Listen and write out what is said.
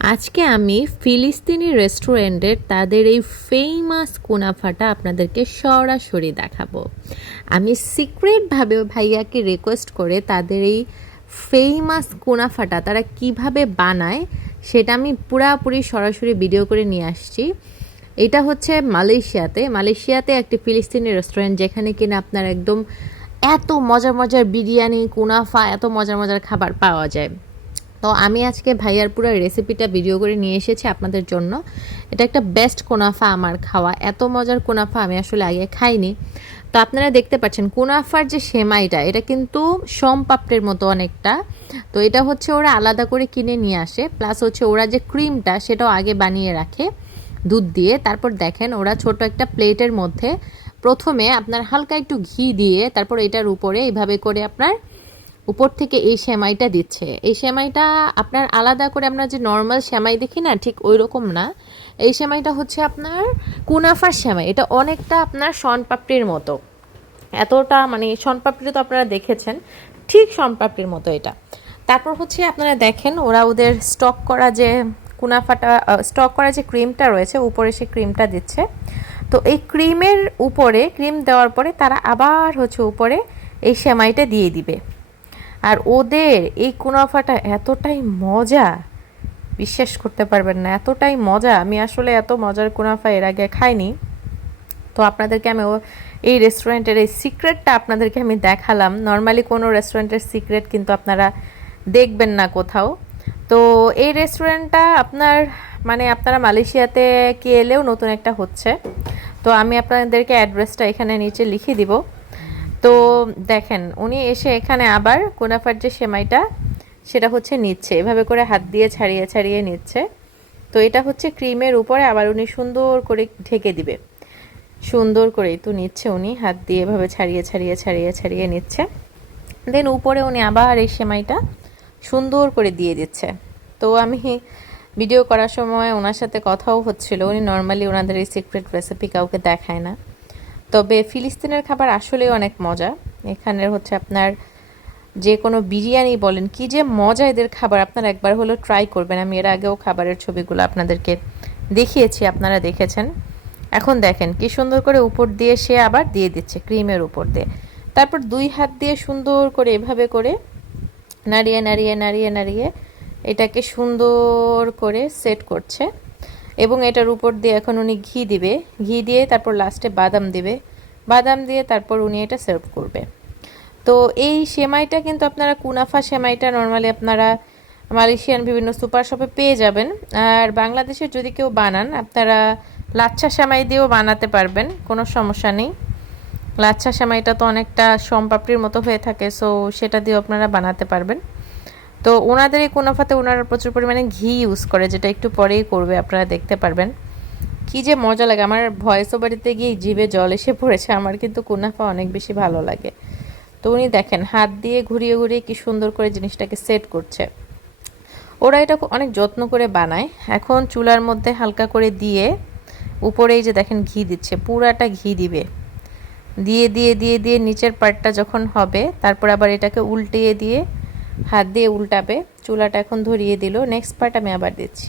আজকে আমি ফিলিস্তিনি রেস্টুরেন্টের তাদের এই ফেমাস কুনাফাটা আপনাদেরকে সরাসরি দেখাবো। আমি সিক্রেটভাবে ভাইয়াকে রিকোয়েস্ট করে তাদের এই ফেমাস কুনাফাটা তারা কীভাবে বানায় সেটা আমি পুরাপুরি সরাসরি ভিডিও করে নিয়ে আসছি। এটা হচ্ছে মালয়েশিয়াতে। মালয়েশিয়াতে একটি ফিলিস্তিনি রেস্টুরেন্ট যেখানে কিনা আপনার একদম এত মজার মজার বিরিয়ানি, কুনাফা, এত মজার মজার খাবার পাওয়া যায়। তো আমি আজকে ভাইয়ার পুরো রেসিপিটা ভিডিও করে নিয়ে এসেছি আপনাদের জন্য। এটা একটা বেস্ট কোনাফা আমার খাওয়া। এত মজার কোনাফা আমি আসলে আগে খাইনি। তো আপনারা দেখতে পাচ্ছেন, কোনাফার যে সেমাইটা, এটা কিন্তু পাপড়ের মতো অনেকটা। তো এটা হচ্ছে ওরা আলাদা করে কিনে নিয়ে আসে। প্লাস হচ্ছে ওরা যে ক্রিমটা সেটাও আগে বানিয়ে রাখে দুধ দিয়ে। তারপর দেখেন, ওরা ছোট একটা প্লেটের মধ্যে প্রথমে আপনার হালকা একটু ঘি দিয়ে তারপর এটার উপরে এইভাবে করে আপনার উপর থেকে এই সেমাইটা দিচ্ছে। এই সেমাইটা আপনার আলাদা করে আমরা যে নর্মাল সেমাই দেখি না, ঠিক ওই রকম না। এই সেমাইটা হচ্ছে আপনার কুনাফার সেমাই। এটা অনেকটা আপনার শনপাপড়ির মতো। এতটা মানে শনপাপড়ি তো আপনারা দেখেছেন, ঠিক শনপাপড়ির মতো এটা। তারপর হচ্ছে আপনারা দেখেন, ওরা ওদের স্টক করা যে কুনাফাটা স্টক করা যে ক্রিমটা রয়েছে, উপরে সে ক্রিমটা দিচ্ছে। তো এই ক্রিমের উপরে, ক্রিম দেওয়ার পরে তারা আবার হচ্ছে উপরে এই সেমাইটা দিয়ে দিবে। আর ওদের এই কুনাফাটা এতটাই মজা, বিশ্বাস করতে পারবেন না, এতটাই মজা। আমি আসলে এত মজার কুনাফা এর আগে খাইনি। তো আপনাদেরকে আমি এই রেস্টুরেন্টের এই সিক্রেটটা আপনাদেরকে আমি দেখালাম। নর্মালি কোনো রেস্টুরেন্টের সিক্রেট কিন্তু আপনারা দেখবেন না কোথাও। তো এই রেস্টুরেন্টটা আপনার মানে আপনারা মালয়েশিয়াতে কি এলেও নতুন একটা হচ্ছে। তো আমি আপনাদেরকে অ্যাড্রেসটা এখানে নিচে লিখে দিব। দেখেন, উনি এসে এখানে আবার কোনাফার যে সেমাইটা, সেটা হচ্ছে নিচ্ছে। এভাবে করে হাত দিয়ে ছাড়িয়ে ছাড়িয়ে নিচ্ছে। তো এটা হচ্ছে ক্রিমের উপরে আবার উনি সুন্দর করে ঢেকে দিবে। সুন্দর করেই তো নিচ্ছে উনি, হাত দিয়ে এভাবে ছাড়িয়ে ছাড়িয়ে ছাড়িয়ে ছাড়িয়ে নিচ্ছে। দেন উপরে উনি আবার এই সেমাইটা সুন্দর করে দিয়ে দিচ্ছে। তো আমি ভিডিও করার সময় ওনার সাথে কথাও হচ্ছিল, উনি নর্মালি ওনাদের এই সিক্রেট রেসিপি কাউকে দেখায় না। তবে ফিলিস্তিনের খাবার আসলেই অনেক মজা। এখানের হচ্ছে আপনার যে কোনো বিরিয়ানি বলেন, কি যে মজা এদের খাবার, আপনারা একবার হলো ট্রাই করবেন। আমি এর আগেও খাবারের ছবিগুলো আপনাদেরকে দেখিয়েছি, আপনারা দেখেছেন। এখন দেখেন, কি সুন্দর করে উপর দিয়ে সে আবার দিয়ে দিচ্ছে, ক্রিমের উপর দিয়ে। তারপর দুই হাত দিয়ে সুন্দর করে এভাবে করে নাড়িয়ে নাড়িয়ে নাড়িয়ে নাড়িয়ে এটাকে সুন্দর করে সেট করছে। এবং এটার উপর দিয়ে এখন উনি ঘি দিবে। ঘি দিয়ে তারপর লাস্টে বাদাম দিবে। বাদাম দিয়ে তারপর উনি এটা সার্ভ করবে। তো এই সেমাইটা কিন্তু আপনারা কুনাফা সেমাইটা নর্মালি আপনারা মালয়েশিয়ান বিভিন্ন সুপার শপে পেয়ে যাবেন। আর বাংলাদেশের যদি কেউ বানান, আপনারা লাচ্ছা সেমাই দিয়েও বানাতে পারবেন, কোনো সমস্যা নেই। লাচ্ছা সেমাইটা তো অনেকটা সম্পাপড়ির মতো হয়ে থাকে সো সেটা দিয়েও আপনারা বানাতে পারবেন। তো ওনাদের এই কুনাফাতে ওনারা প্রচুর পরিমাণে ঘি ইউজ করে, যেটা একটু পরেই করবে, আপনারা দেখতে পারবেন। কি যে মজা লাগে। আমার ভয়েস ওভারিতে গিয়ে জিভে জল এসে পড়েছে, আমার কিন্তু কুনাফা অনেক বেশি ভালো লাগে। তো উনি দেখেন, হাত দিয়ে ঘুরিয়ে ঘুরিয়ে কি সুন্দর করে জিনিসটাকে সেট করছে। ওরা এটা অনেক যত্ন করে বানায়। এখন চুলার মধ্যে হালকা করে দিয়ে উপরেই যে দেখেন ঘি দিচ্ছে, পুরাটা ঘি দিবে। দিয়ে দিয়ে দিয়ে দিয়ে নিচের পার্টটা যখন হবে, তারপর আবার এটাকে উল্টিয়ে দিয়ে হাত দিয়ে উল্টাবে। চুলাটা এখন ধরিয়ে দিল। নেক্সট পার্ট আমি আবার দিচ্ছি।